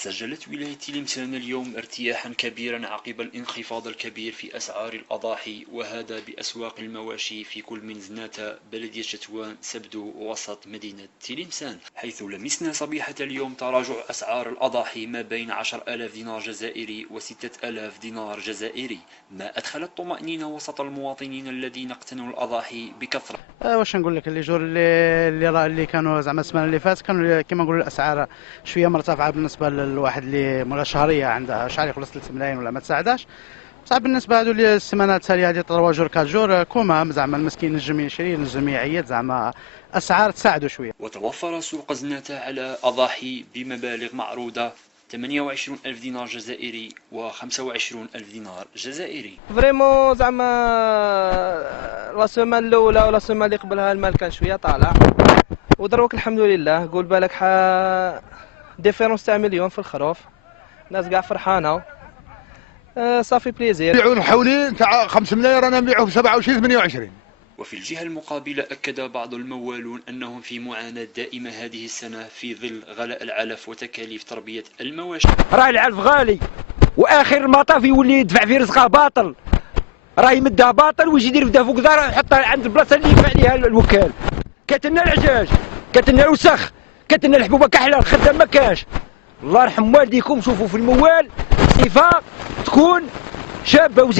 سجلت ولاية تلمسان اليوم ارتياحا كبيرا عقب الانخفاض الكبير في أسعار الأضاحي، وهذا بأسواق المواشي في كل من زناتة، بلدية شتوان، سبدو، وسط مدينة تلمسان، حيث لمسنا صبيحة اليوم تراجع أسعار الأضاحي ما بين 10,000 دينار جزائري و6,000 دينار جزائري، ما أدخل الطمأنينة وسط المواطنين الذين اقتنوا الأضاحي بكثرة. واش نقول لك، اللي جور اللي كانوا زعما السمانه اللي فاتت كانوا كما نقولوا الاسعار شويه مرتفعه بالنسبه للواحد اللي مولا شهريه عنده شحال يخلص 3 ملايين ولا ما تساعداش. بصح بالنسبه هذو اللي السمانات التاليه هذه 3 جور 4 جور كومام، زعما المسكين نجم يشري نجم يعيط، زعما اسعار تساعدوا شويه. وتوفر سوق زناتة على أضاحي بمبالغ معروضة 28,000 دينار جزائري و 25,000 دينار جزائري. فريمون زعما لا سومان الاولى ولا سومان اللي قبلها المال كان شويه طالع، ودروك الحمد لله قول بالك ديفيرونس تاع مليون في الخروف، الناس كاع فرحانه، صافي بليزير. نبيعوا الحولين تاع 5 ملايين رانا نبيعوه ب 27 28. وفي الجهة المقابلة أكد بعض الموالون أنهم في معاناة دائمة هذه السنة في ظل غلاء العلف وتكاليف تربية المواشي. راه العلف غالي، واخر المطاف يولي يدفع في رزقه باطل، راه يمدها باطل ويجي يدير فدا فوق دار يحطها عند البلاصه اللي يدفع ليها الوكال. كاتلنا العجاج، كاتلنا الوسخ، كاتلنا الحبوبه كحله، الخدام ما كاش. الله يرحم والديكم، شوفوا في الموال صفه تكون شابه وزينه.